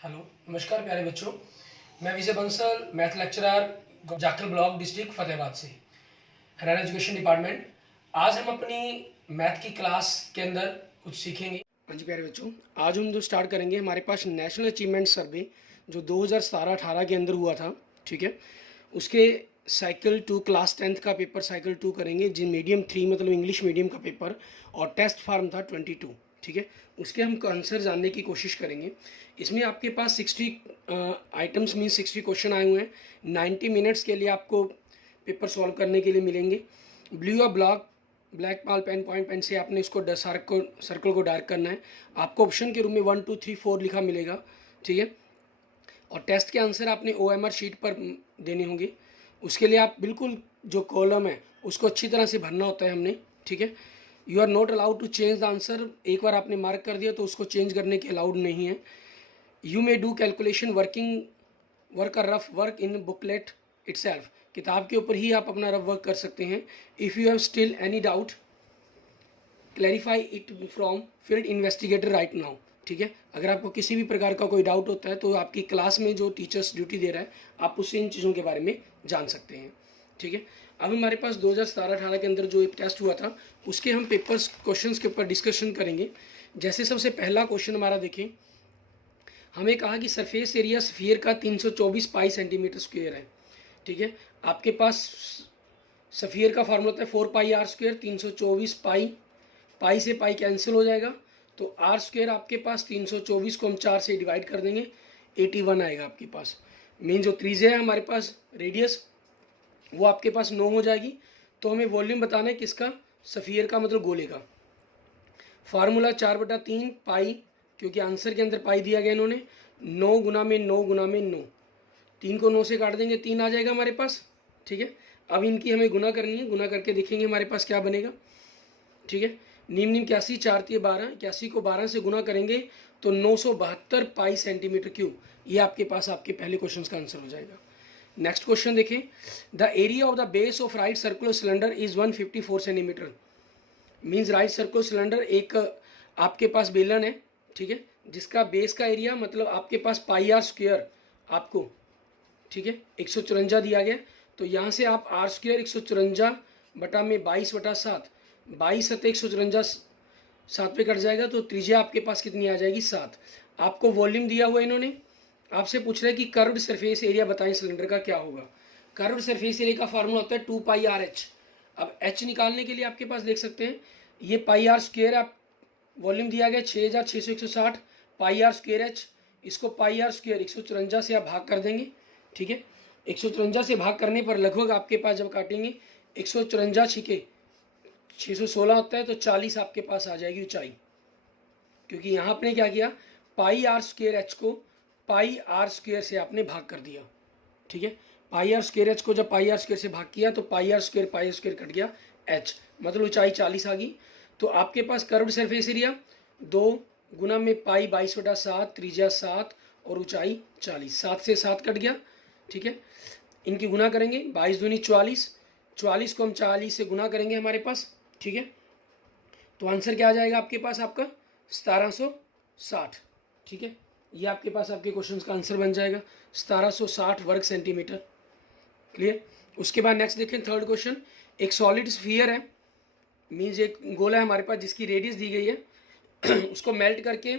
Hello, नमस्कार प्यारे बच्चों। मैं Vijay Bansal, math lecturer, Jakhal block, district Fatehabad से, हरियाणा एजुकेशन डिपार्टमेंट। आज हम अपनी मैथ की क्लास के अंदर कुछ सीखेंगे। हाँ जी प्यारे बच्चों, आज हम जो स्टार्ट करेंगे, हमारे पास नेशनल अचीवमेंट सर्वे जो 2017-18 के अंदर हुआ था, ठीक है, उसके साइकिल 2 क्लास 10th का पेपर साइकिल 2 करेंगे, जिन मीडियम 3 मतलब इंग्लिश मीडियम का पेपर, और टेस्ट फॉर्म था 22, ठीक है। उसके हम आंसर जानने की कोशिश करेंगे। इसमें आपके पास 60 आइटम्स मीन 60 क्वेश्चन आए हुए हैं। 90 मिनट्स के लिए आपको पेपर सॉल्व करने के लिए मिलेंगे। ब्लू या ब्लैक पाल पेन पॉइंट पेन से आपने इसको सर्कल को डार्क करना है। आपको ऑप्शन के रूप में 1 2 3 4 लिखा मिलेगा, ठीक है। और टेस्ट के आंसर आपने OMR शीट पर देने होंगे। उसके लिए आप बिल्कुल जो कॉलम है उसको अच्छी तरह से भरना होता है हमने, ठीक है। You are not allowed to change the answer. एक बार आपने मार्क कर दिया तो उसको चेंज करने के अलाउड नहीं है। You may do calculation work और rough work in booklet itself. किताब के ऊपर ही आप अपना रफ वर्क कर सकते हैं। If you have still any doubt clarify it from field investigator right now, ठीक है। अगर आपको किसी भी प्रकार का कोई डाउट होता है तो आपकी क्लास में जो टीचर्स ड्यूटी दे रहा है आप उससे इन चीज़ों के बारे में जान सकते हैं, ठीक है। अब हमारे पास 2017-18 के अंदर जो एक टेस्ट हुआ था उसके हम पेपर्स क्वेश्चंस के ऊपर डिस्कशन करेंगे। जैसे सबसे पहला क्वेश्चन हमारा देखें, हमें कहा कि सरफेस एरिया स्फीयर का 324 पाई सेंटीमीटर स्क्वायर है, ठीक है। आपके पास स्फीयर का फार्मूला होता है 4 पाई आर स्क्वायर। 324 पाई से पाई कैंसिल हो जाएगा, तो आर स्क्वायर आपके पास 324 को हम 4 से डिवाइड कर देंगे, 81 आएगा आपके पास। मेन जो त्रिज्या है हमारे पास रेडियस वो आपके पास 9 हो जाएगी। तो हमें वॉल्यूम बताना है किसका, स्फीयर का मतलब गोले का। फार्मूला 4/3 पाई, क्योंकि आंसर के अंदर पाई दिया गया इन्होंने, 9 गुना में 9 गुना में 9, 3 को 9 से काट देंगे 3 आ जाएगा हमारे पास, ठीक है। अब इनकी हमें गुना करनी है, गुना करके देखेंगे हमारे पास क्या बनेगा, ठीक है। निम 81 4 3 12, 81 को 12 से गुना करेंगे तो 972 पाई सेंटीमीटर क्यूब। ये आपके पास आपके पहले क्वेश्चन का आंसर हो जाएगा। नेक्स्ट क्वेश्चन देखें, the area of the base of right circular cylinder is 154 centimetre. Means right circular cylinder एक आपके पास बेलन है, ठीक है, जिसका बेस का एरिया मतलब आपके पास पाई आर स्क्वायर आपको, ठीक है, 154 दिया गया। तो यहाँ से आप आर स्क्वायर 154 बटा में 22/7, 22 सत्ते 154 7 पे कट जाएगा, तो त्रिज्या आपके पास कितनी आ जाएगी 7। आपको वॉल्यूम दिया हुआ इन्होंने, आपसे पूछ रहे हैं कि कर्व्ड सरफेस एरिया बताएं सिलेंडर का क्या होगा। कर्व्ड सरफेस एरिया का फार्मूला होता है 2 पाई आर एच। अब एच निकालने के लिए आपके पास देख सकते हैं ये पाई आर स्क्वायर, आप वॉल्यूम दिया गया 6660 पाई आर स्क्वायर एच। इसको पाई आर स्क्वायर 154 से आप भाग कर देंगे, ठीक है। 154 से भाग करने पर लगभग आपके पास जब काटेंगे 154 छिके 616 होता है, तो 40 आपके पास आ जाएगी ऊंचाई। क्योंकि यहाँ आपने क्या किया, पाई आर स्क्वायर एच को पाई आर स्क्वायर से आपने भाग कर दिया, ठीक है। पाई आर स्क्वायर एच को जब पाई आर स्क्वायर से भाग किया तो पाई आर स्क्वायर कट गया एच, मतलब ऊंचाई 40 आ गई। तो आपके पास कर्व्ड सरफेस एरिया 2 गुना में पाई 22/7, त्रिज्या 7 और ऊंचाई 40, 7 से 7 कट गया, ठीक है। इनकी गुना करेंगे 22 दूनी 44, 44 को हम 40 से गुना करेंगे हमारे पास, ठीक है। तो आंसर क्या आ जाएगा आपके पास, आपका 1760, ठीक है। ये आपके पास आपके क्वेश्चन का आंसर बन जाएगा 1760 वर्ग सेंटीमीटर। क्लियर। उसके बाद नेक्स्ट देखें थर्ड क्वेश्चन, एक सॉलिड स्फीयर है, मीन्स एक गोला है हमारे पास जिसकी रेडियस दी गई है उसको मेल्ट करके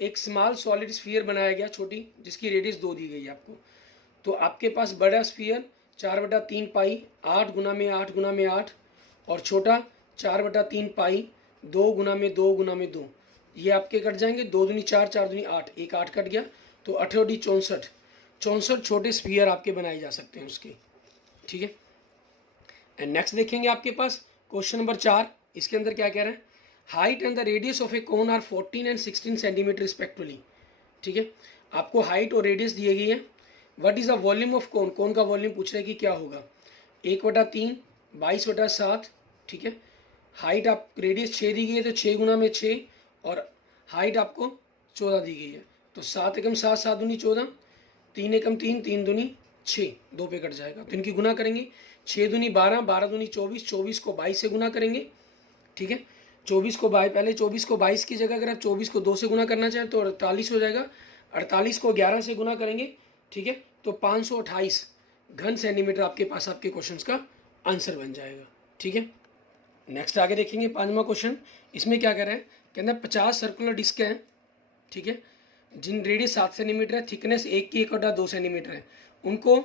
एक स्मॉल सॉलिड स्फीयर बनाया गया छोटी, जिसकी रेडियस 2 दी गई है आपको। तो आपके पास बड़ा स्फीयर 4/3 पाई 8 गुना में 8 गुना में 8, और छोटा 4/3 पाई 2 गुना में 2 गुना में 2। ये आपके कट जाएंगे, 2 दूनी 4, 4 दूनी 8, एक 8 कट गया, तो 8 64, 64 छोटे स्फीयर आपके बनाए जा सकते हैं उसके, ठीक है। एंड नेक्स्ट देखेंगे आपके पास क्वेश्चन नंबर 4। इसके अंदर क्या कह रहे हैं, height and the radius of a cone are 14 and 16 centimetre respectively, ठीक है। आपको हाइट और रेडियस दी गई है। What is the volume of cone, cone का वॉल्यूम पूछ रहे हैं कि क्या होगा, 1/3 22/7, ठीक है। हाइट आप रेडियस 6 दी गई है तो 6 गुना में 6, और हाइट आपको 14 दी गई है, तो 7 एकम 7, 7 दूनी 14, 3 एकम 3, 3 दूनी 6, 2 पे कट जाएगा। तो इनकी गुना करेंगे, 6 दूनी 12, 12 दूनी 24, 24 को 22 से गुना करेंगे, ठीक है। 24 को 22, पहले 24 को 22 की जगह अगर आप 24 को 2 से गुना करना चाहें तो 48 हो जाएगा। 48 को 11 से गुना करेंगे, ठीक है, तो 528 घन सेंटीमीटर आपके पास आपके क्वेश्चन का आंसर बन जाएगा। ठीक है, नेक्स्ट आगे देखेंगे 5वां क्वेश्चन। इसमें क्या कह रहे हैं, कहना 50 सर्कुलर डिस्क हैं, ठीक है, जिन रेडियस 7 सेंटीमीटर है, थिकनेस 1 की 1/2 सेंटीमीटर है, उनको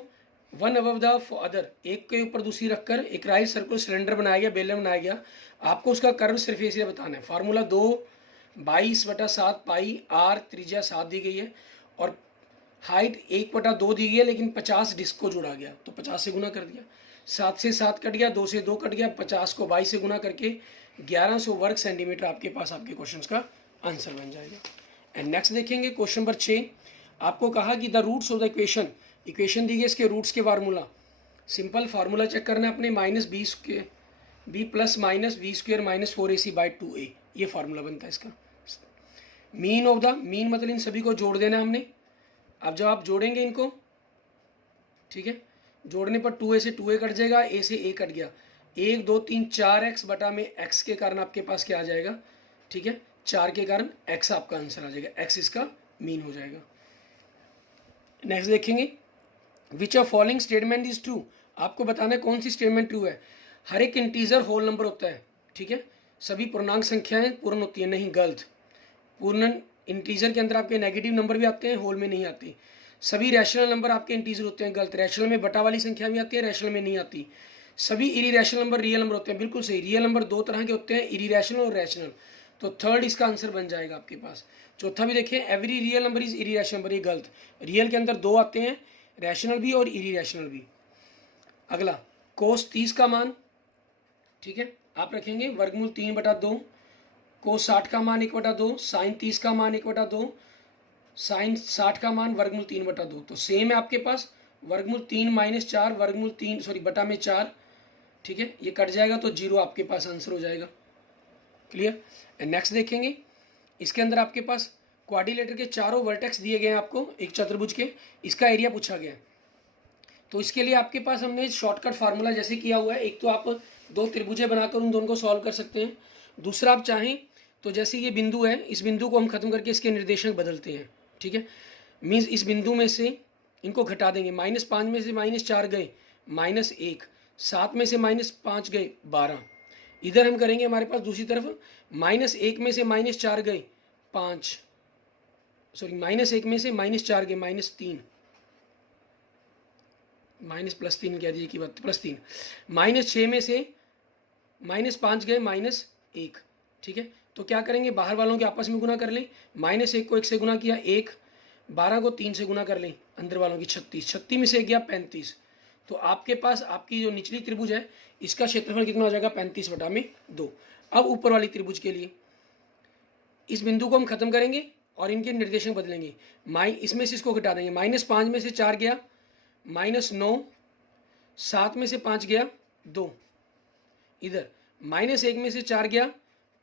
वन अबव द अदर, एक के ऊपर दूसरी रखकर एक राइट सर्कुलर सिलेंडर बनाया गया, बेलन बनाया गया। आपको उसका कर्व सरफेस एरिया बताना है। फार्मूला 2/22/7 पाई आर, त्रिज्या 7 दी गई है और हाइट 1/2 दी गई है, लेकिन 50 डिस्क को जोड़ा गया तो 50 से गुना कर दिया, 7 से 7 कट गया, 2 से 2 कट गया, 50 को 22 से गुना करके 1100 वर्ग सेंटीमीटर आपके पास आपके क्वेश्चन का आंसर बन जाएगा। एंड नेक्स्ट देखेंगे क्वेश्चन नंबर 6। आपको कहा कि the roots of the equation दी गई, इसके रूट्स के फार्मूला, सिंपल फार्मूला चेक करना है अपने, B plus minus V square minus 4ac/2a, ये फार्मूला बनता है इसका। मीन ऑफ द, मीन मतलब इन सभी को जोड़ देना है हमने। अब जब आप जोड़ेंगे इनको, ठीक है, जोड़ने पर 2a से 2a कट जाएगा, a से a कट गया, 1 2 3 4x बटा में x के कारण आपके पास क्या आ जाएगा, ठीक है, 4 के कारण x आपका आंसर आ जाएगा, x इसका मीन हो जाएगा। नेक्स्ट देखेंगे, which of following statement is true, आपको बताना है कौन सी स्टेटमेंट ट्रू है। हर एक इंटीजर होल नंबर होता है, ठीक है, सभी पूर्णांक संख्याएं पूर्ण होती है, नहीं, गलत। पूर्ण इंटीजर के अंदर आपके नेगेटिव नंबर भी आते हैं, होल में नहीं आती। सभी रैशनल नंबर आपके इंटीजर होते हैं, गलत। रैशनल में बटा वाली संख्या भी आती है, रैशनल में नहीं आती। सभी इरीरैशनल नंबर रियल नंबर होते हैं, बिल्कुल सही। रियल नंबर 2 तरह के होते हैं, इरीरैशनल और रैशनल, तो थर्ड इसका आंसर बन जाएगा आपके पास। चौथा भी देखें, every real number is irrational number, ये गलत। रियल के अंदर 2 आते हैं, रैशनल भी और इरीरैशनल भी। अगला, कोस 30 का मान, ठीक है, आप रखेंगे वर्गमूल 3/2, कोस 60 का मान 1/2, साइन 30 का मान 1/2, साइन 60 का मान वर्गमूल 3/2। तो सेम है आपके पास, वर्गमूल 3 - 4 वर्गमूल 3 सॉरी बटा में 4, ठीक है, ये कट जाएगा तो 0 आपके पास आंसर हो जाएगा। क्लियर। नेक्स्ट देखेंगे, इसके अंदर आपके पास क्वाड्रिलेटर के चारों वर्टेक्स दिए गए हैं आपको, एक चतुर्भुज के, इसका एरिया पूछा गया है। तो इसके लिए आपके पास हमने शॉर्टकट फार्मूला जैसे किया हुआ है, एक तो आप 2 त्रिभुजें बनाकर उन दोनों को सॉल्व कर सकते हैं। दूसरा आप चाहें तो जैसे ये बिंदु है, इस बिंदु को हम खत्म करके इसके निर्देशांक बदलते हैं, ठीक है, मीन्स इस बिंदु में से इनको घटा देंगे, -5 में से -4 गए, -1, 7 में से -5 गए, 12। इधर हम करेंगे हमारे पास दूसरी तरफ, -1 में से -4 गए, 5, सॉरी -1 में से -4 गए, -3, +3 कह दीजिए की बात, +3, -6 में से -5 गए, -1, ठीक है। तो क्या करेंगे, बाहर वालों के आपस में गुना कर लें, -1 को 1 से गुना किया 1, 12 को 3 से गुना कर लें, अंदर वालों की 36, 36 में से गया 35। तो आपके पास आपकी जो निचली त्रिभुज है इसका क्षेत्रफल कितना हो जाएगा, 35/2। अब ऊपर वाली त्रिभुज के लिए इस बिंदु को हम खत्म करेंगे और इनके निर्देशांक बदलेंगे, इसमें से इसको घटा देंगे, -5 में से 4 गया, -9, 7 में से 5 गया 2, इधर -1 में से 4 गया,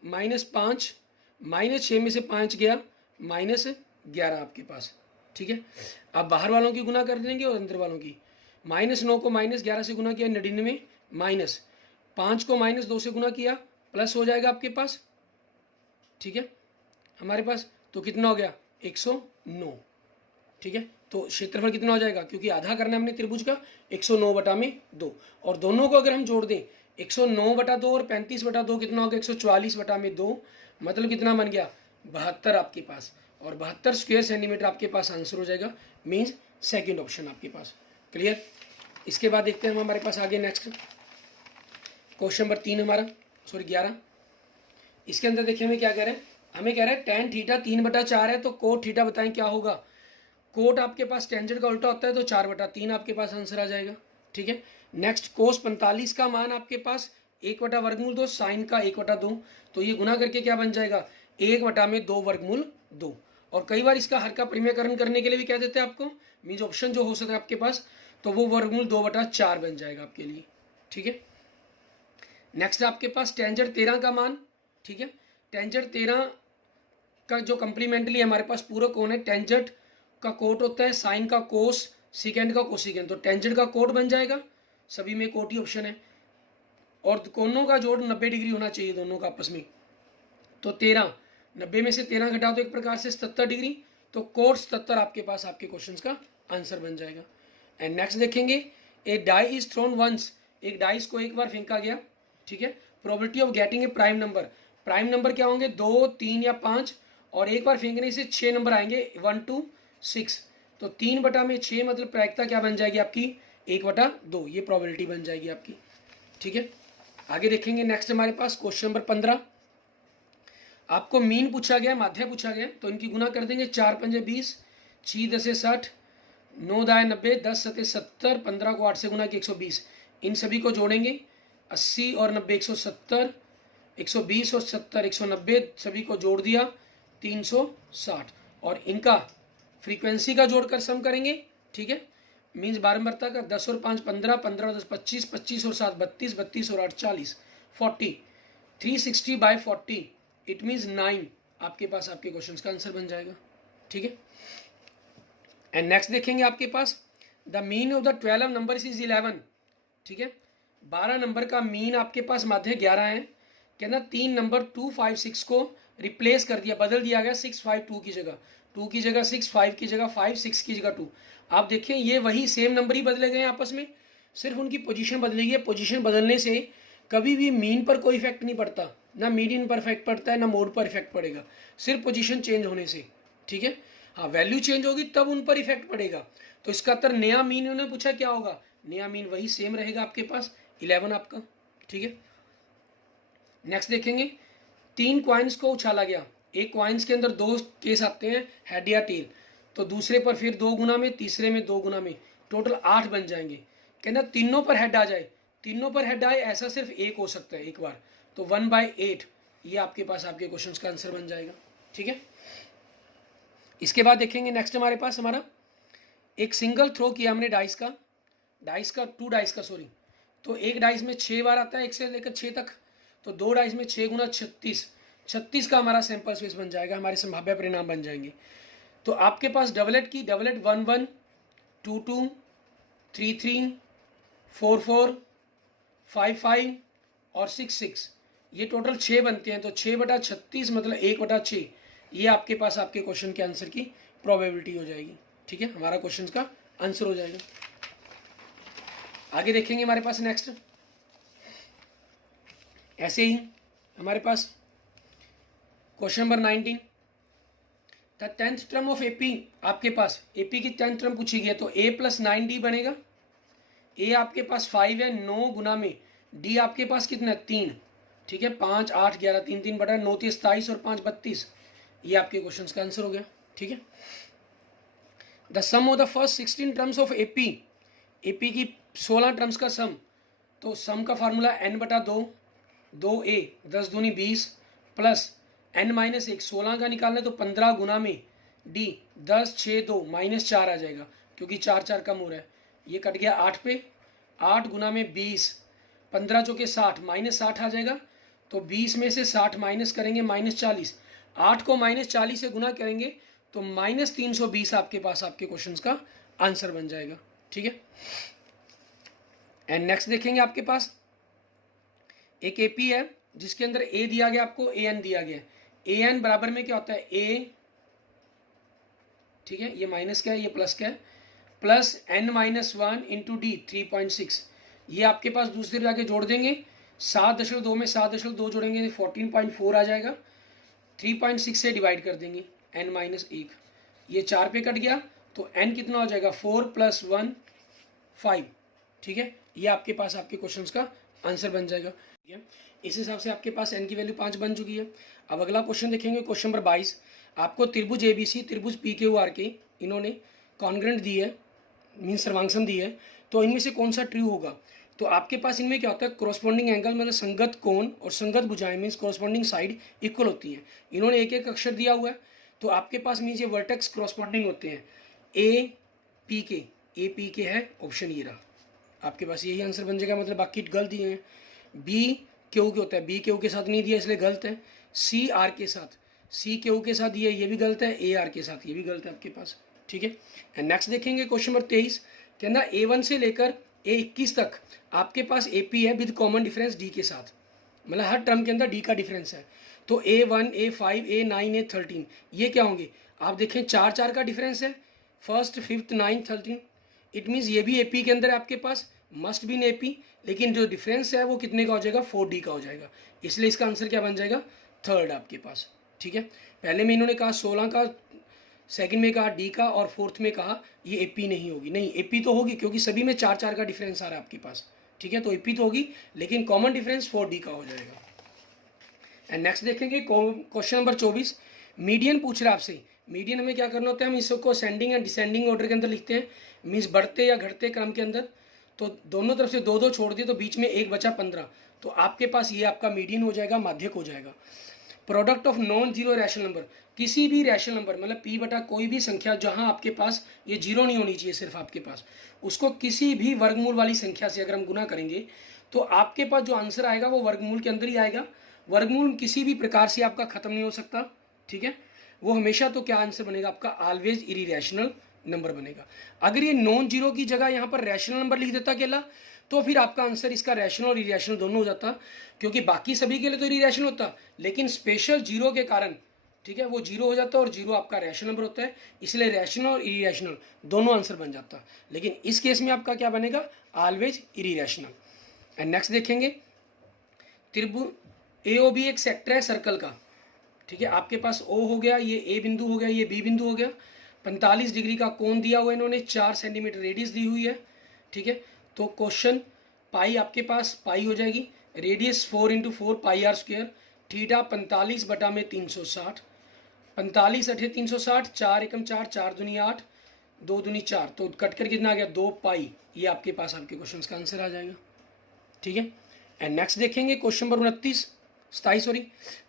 -5, -6 में से 5 गया, -11 आपके पास, ठीक है। अब बाहर वालों की गुना कर देंगे और अंदर वालों की, -9 को -11 से गुना किया 99, -5 को -2 से गुना किया, प्लस हो जाएगा आपके पास, ठीक है, हमारे पास तो कितना हो गया 109, ठीक है। तो क्षेत्रफल कितना हो जाएगा, क्योंकि आधा करना है हमने त्रिभुज का, 109/2, और दोनों को अगर हम जोड़ दें 109/2 और 35/2 कितना होगा, 144/2, मतलब कितना बन गया 72 आपके पास, और 72 स्क्वायर सेंटीमीटर आपके पास आंसर हो जाएगा, मीन्स सेकेंड ऑप्शन आपके पास। क्लियर। इसके बाद देखते हैं हम हमारे पास आगे नेक्स्ट क्वेश्चन नंबर 3 हमारा, सॉरी 11। इसके अंदर देखिए हमें क्या कह रहे हैं, हमें कह रहा है tan थीटा 3/4 है, तो कोट थीटा बताएं क्या होगा। कोट आपके पास टेंजेंट का उल्टा होता है, तो 4/3 आपके पास आंसर आ जाएगा, ठीक है। नेक्स्ट, कोस 45 का मान आपके पास 1/2, साइन का 1/2, तो ये गुना करके क्या बन जाएगा, 1/2 और कई बार इसका हर का परिमेयकरण करने के लिए भी क्या देते हैं आपको, मीन्स ऑप्शन जो हो सकता है आपके पास, तो वो वर्गमूल 2/4 बन जाएगा आपके लिए, ठीक है। नेक्स्ट आपके पास टेंजेंट 13 का मान, ठीक है, टेंजेंट 13 का जो कंप्लीमेंट्री हमारे पास पूरक कोण है, टेंजेंट का कोट होता है साइन का कोस, सिकेंड का कोसिकेंड, तो टेंजेंट का कोट बन जाएगा, सभी में कोट ही ऑप्शन है, और कोनों का जोड़ 90 डिग्री होना चाहिए दोनों का आपस में, तो 13, 90 में से 13 घटाओ तो एक प्रकार से 77 डिग्री, तो कोट 77 आपके पास आपके क्वेश्चन का आंसर बन जाएगा। एंड नेक्स्ट देखेंगे, ए डाई इज थ्रोन वंस, एक डाइस को एक बार फेंका गया, ठीक है। Probability of getting a prime number, prime number क्या होंगे 2, 3 या 5, और एक बार फेंकने से 6 नंबर आएंगे 1 to 6, तो 3/6 मतलब प्रायिकता क्या बन जाएगी आपकी 1/2, ये प्रोबेबिलिटी बन जाएगी आपकी, ठीक है। आगे देखेंगे नेक्स्ट हमारे पास क्वेश्चन नंबर 15, आपको मीन पूछा गया, माध्य पूछा गया, तो इनकी गुना कर देंगे 4 पंजे 20, 6 10 60, 9 दाएँ 90, 10 7 70, 15 को 8 से गुना की 120, इन सभी को जोड़ेंगे 80 और 90 170, 120 और 70 190, सभी को जोड़ दिया 360, और इनका फ्रीक्वेंसी का जोड़कर सम करेंगे, ठीक है। मीन्स बारंबारता का 10 और 5 15, 15 और 10 25, 25 और 7 32, 32 और 8 40, 40, 360/40, इट मीन्स 9 आपके पास आपके क्वेश्चन का आंसर बन जाएगा, ठीक है। एंड नेक्स्ट देखेंगे आपके पास, the mean of the 12 number is 11, ठीक है। 12 नंबर का मीन आपके पास माध्य 11 है, कहना 3 नंबर 2 5 6 को रिप्लेस कर दिया, बदल दिया गया 6 5 2 की जगह, 2 की जगह 6, 5 की जगह 5, 6 की जगह 2। आप देखिए ये वही सेम नंबर ही बदले गए आपस में, सिर्फ उनकी पोजीशन बदली है। पोजीशन बदलने से कभी भी मीन पर कोई इफेक्ट नहीं पड़ता, ना मीडियन पर इफेक्ट पड़ता है, ना मोड पर इफेक्ट पड़ेगा, सिर्फ पोजीशन चेंज होने से, ठीक है। हाँ, वैल्यू चेंज होगी तब उन पर इफेक्ट पड़ेगा। तो इसका उत्तर नया मीन उन्होंने पूछा क्या होगा, नया मीन वही सेम रहेगा आपके पास 11 आपका, ठीक है। नेक्स्ट देखेंगे, 3 कॉइन्स को उछाला गया, एक कॉइन्स के अंदर 2 केस आते हैं, हेड या टेल, तो दूसरे पर फिर 2 गुना में, तीसरे में 2 गुना में, टोटल 8 बन जाएंगे। कहना तीनों पर हेड आ जाए, तीनों पर हेड आए ऐसा सिर्फ एक हो सकता है एक बार, तो 1/8 ये आपके पास आपके क्वेश्चन का आंसर बन जाएगा, ठीक है। इसके बाद देखेंगे नेक्स्ट हमारे पास हमारा एक सिंगल थ्रो किया हमने डाइस का 2 डाइस का सॉरी, तो एक डाइस में 6 बार आता है 1 से लेकर 6 तक, तो 2 डाइस में 6 गुना 36 का हमारा सैंपल स्पेस बन जाएगा, हमारे संभाव्य परिणाम बन जाएंगे। तो आपके पास डबलेट 1 1 2 2 3 3 4 4 5 5 और 6 6, ये टोटल 6 बनते हैं, तो 6/36 मतलब 1/6, ये आपके पास आपके क्वेश्चन के आंसर की प्रोबेबिलिटी हो जाएगी, ठीक है, हमारा क्वेश्चन का आंसर हो जाएगा। आगे देखेंगे हमारे पास नेक्स्ट, ऐसे ही हमारे पास question number 19, the 10th term of AP, आपके पास एपी की 10th टर्म पूछी गई है, तो a + 9d बनेगा। a आपके पास 5 है, 9 गुना में d आपके पास कितना है 3, ठीक है, 5 8 11 3 3 बटा 9 27 और 5 32, ये आपके क्वेश्चन का आंसर हो गया, ठीक है। The sum of the first 16 terms of AP, AP की 16 टर्म्स का सम, तो सम का फार्मूला n/2, 2a 10 दूनी 20 प्लस n-1 16 का निकालना है, तो 15 गुना में d 10 6 2 -4 आ जाएगा, क्योंकि 4 4 कम हो रहा है, ये कट गया 8 पे, 8 गुना में 20, 15 चौके 60 -60 आ जाएगा, तो 20 में से 60 माइनस करेंगे -40, 8 को -40 से गुना करेंगे तो -320 आपके पास आपके क्वेश्चन का आंसर बन जाएगा, ठीक है। एंड नेक्स्ट देखेंगे आपके पास एक एपी है जिसके अंदर ए दिया गया, आपको an दिया गया, an बराबर में क्या होता है a, ठीक है, ये माइनस क्या है ये प्लस क्या है, प्लस n-1 इंटू डी 3.6, ये आपके पास दूसरे जाके जोड़ देंगे 7.2 में 7.2 जोड़ेंगे 14.4 आ जाएगा, 3.6 से डिवाइड कर देंगे n-1, ये 4 पे कट गया, तो n कितना हो जाएगा 4 + 1 5, ठीक है, ये आपके पास आपके क्वेश्चंस का आंसर बन जाएगा, ठीक है। इस हिसाब से आपके पास n की वैल्यू 5 बन चुकी है। अब अगला क्वेश्चन देखेंगे, क्वेश्चन नंबर 22, आपको त्रिभुज ABC, त्रिभुज PQR इन्होंने कॉन्ग्रेंट दी है, मीन सर्वांगसम दी है, तो इनमें से कौन सा ट्रू होगा। तो आपके पास इनमें क्या होता है, कोरस्पॉन्डिंग एंगल मतलब संगत कोण और संगत भुजाएं मीन्स कोरस्पॉन्डिंग साइड इक्वल होती हैं। इन्होंने एक एक अक्षर दिया हुआ है, तो आपके पास मीन्स ये वर्टेक्स कोरस्पॉन्डिंग होते हैं। ए पी के है, ऑप्शन ये रहा, आपके पास यही आंसर बन जाएगा, मतलब बाकी गलत दिए हैं। बी क्यू के होता है, बी क्यू के साथ नहीं दिया इसलिए गलत है। सी आर के साथ, सी क्यू के साथ दिया ये भी गलत है, ए आर के साथ ये भी गलत है आपके पास, ठीक है। एंड नेक्स्ट देखेंगे क्वेश्चन नंबर 23, कहना A1 से लेकर A21 तक आपके पास AP है विद कॉमन डिफरेंस D के साथ, मतलब हर टर्म के अंदर D का डिफरेंस है। तो A1 A5 A9 A13 ये क्या होंगे, आप देखें 4 का डिफरेंस है, first, fifth, ninth, 13। It means ये भी AP के अंदर है आपके पास, मस्ट बी इन AP, लेकिन जो डिफरेंस है वो कितने का हो जाएगा, 4D का हो जाएगा। इसलिए इसका आंसर क्या बन जाएगा, थर्ड आपके पास। ठीक है, पहले में इन्होंने कहा 16 का, सेकंड में कहा D का, और फोर्थ में कहा ये AP नहीं होगी। नहीं, AP तो होगी, क्योंकि सभी में 4 का डिफरेंस आ रहा है आपके पास। ठीक है, तो AP तो होगी, लेकिन कॉमन डिफरेंस 4D का हो जाएगा। एंड नेक्स्ट देखेंगे क्वेश्चन नंबर 24। मीडियन पूछ रहा है आपसे। मीडियन हमें क्या करना होता है, हम इसको सेंडिंग एंड डिसेंडिंग ऑर्डर के अंदर लिखते हैं, मीन्स बढ़ते या घटते क्रम के अंदर। तो दोनों तरफ से 2 2 छोड़ दिए तो बीच में 1 बचा 15। तो आपके पास ये आपका मीडियन हो जाएगा, माध्यक हो जाएगा। Product of non zero rational number, किसी भी रैशनल नंबर मतलब P बटा कोई भी संख्या जहां आपके पास ये जीरो नहीं होनी चाहिए सिर्फ आपके पास, उसको किसी भी वर्गमूल वाली संख्या से अगर हम गुना करेंगे तो आपके पास जो आंसर आएगा वो वर्गमूल के अंदर ही आएगा। वर्गमूल किसी भी प्रकार से आपका खत्म नहीं हो सकता। ठीक है, वो हमेशा तो क्या आंसर बनेगा आपका, ऑलवेज इरेशनल नंबर बनेगा। अगर ये नॉन जीरो की जगह यहाँ पर रैशनल नंबर लिख देता अकेला, तो फिर आपका आंसर इसका रैशनल और इरेशनल दोनों हो जाता, क्योंकि बाकी सभी के लिए तो इरेशनल होता, लेकिन स्पेशल जीरो के कारण, ठीक है, वो जीरो हो जाता और जीरो आपका रैशनल नंबर होता है, इसलिए रैशनल और इरेशनल दोनों आंसर बन जाता। लेकिन इस केस में आपका क्या बनेगा, ऑलवेज इरेशनल। एंड नेक्स्ट देखेंगे, त्रिभुज AOB एक सेक्टर है सर्कल का। ठीक है, आपके पास O हो गया, ये A बिंदु हो गया, ये B बिंदु हो गया, 45 डिग्री का कोण दिया हुआ है इन्होंने, 4 सेंटीमीटर रेडियस दी हुई है। ठीक है, तो क्वेश्चन पाई आपके पास पाई हो जाएगी, radius 4 × 4 pi R square, theta 45 बटा में 360, 45 अठे 360, 4 एकम 4, 4 दूनी 8, 2 दूनी 4, तो कट कर कितना आ गया, 2 पाई। ये आपके पास आपके क्वेश्चन का आंसर आ जाएगा। ठीक है, एंड नेक्स्ट देखेंगे question number 27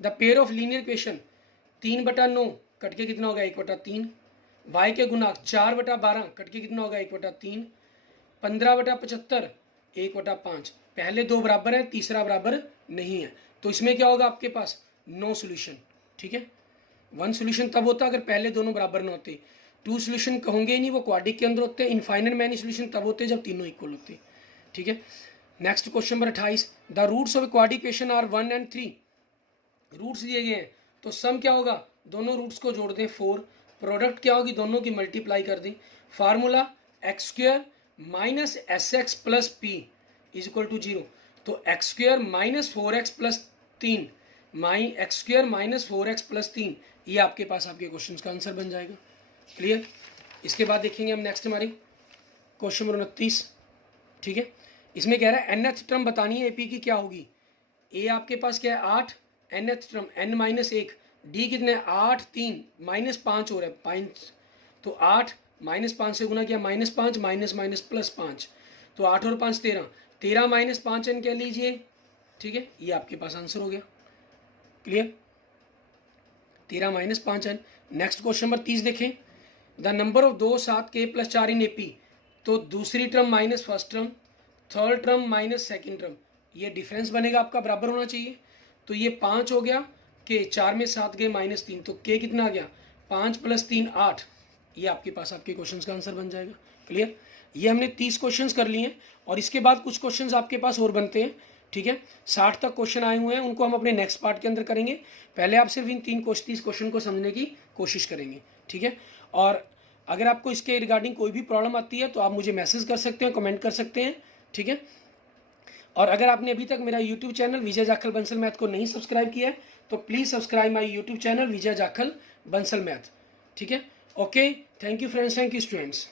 the pair of linear equation 3/9 cut के कितना होगा, 1/3। y के गुणांक 4/12 कट के कितना होगा, 1/3। 15/75 1/5। पहले 2 बराबर है, तीसरा बराबर नहीं है, तो इसमें क्या होगा आपके पास, नो सोल्यूशन। ठीक है, 1 सोल्यूशन तब होता अगर पहले दोनों बराबर न होते, 2 सोल्यूशन होंगे ही नहीं, वो क्वाड्रिक के अंदर होते हैं। इनफाइनाइट मैनी सोल्यूशन तब होते जब तीनों इक्वल होते। ठीक है, next question number 28 the roots of quadratic equation are 1 और 3। रूट्स दिए गए हैं तो सम क्या होगा, दोनों रूट्स को जोड़ दें 4, प्रोडक्ट क्या होगी, दोनों की मल्टीप्लाई कर दें। Formula x² minus SX plus P is equal to 0। तो x² minus 4x plus 3 x² minus 4x plus 3, ये आपके पास आपके क्वेश्चन का आंसर बन जाएगा। क्लियर। इसके बाद देखेंगे हम नेक्स्ट हमारी क्वेश्चन नंबर 29। ठीक है, इसमें कह रहा है nth टर्म बतानी है AP की क्या होगी। A आपके पास क्या है 8, nth term n minus 1, D कितने 8 3 माइनस 5 हो रहा है 5, तो 8 माइनस 5 से गुना किया -5 माइनस माइनस प्लस 5, तो 8 और 5 13, 13 माइनस 5 n कह लीजिए। ठीक है, ये आपके पास आंसर हो गया। Clear, 13 minus 5 n। Next question number 30 देखें the number of 2 7 k plus 4 in AP। तो दूसरी term minus first term, third term minus second term, ये डिफरेंस बनेगा आपका बराबर होना चाहिए। तो ये 5 हो गया, के 4 में 7 गए -3, तो के कितना आ गया 5 + 3 8। ये आपके पास आपके क्वेश्चंस का आंसर बन जाएगा। क्लियर, ये हमने 30 क्वेश्चंस कर लिए हैं और इसके बाद कुछ क्वेश्चंस आपके पास और बनते हैं। ठीक है, 60 तक क्वेश्चन आए हुए हैं, उनको हम अपने नेक्स्ट पार्ट के अंदर करेंगे। पहले आप सिर्फ इन 30 क्वेश्चन को समझने की कोशिश करेंगे। ठीक है, और अगर आपको इसके रिगार्डिंग कोई भी प्रॉब्लम आती है तो आप मुझे मैसेज कर सकते हैं, कमेंट कर सकते हैं। ठीक है, और अगर आपने अभी तक मेरा यूट्यूब चैनल विजय जाखल बंसल मैथ को नहीं सब्सक्राइब किया है तो please subscribe my YouTube channel Vijay Jakhal Bansal math. ठीक है, okay, thank you friends, thank you students.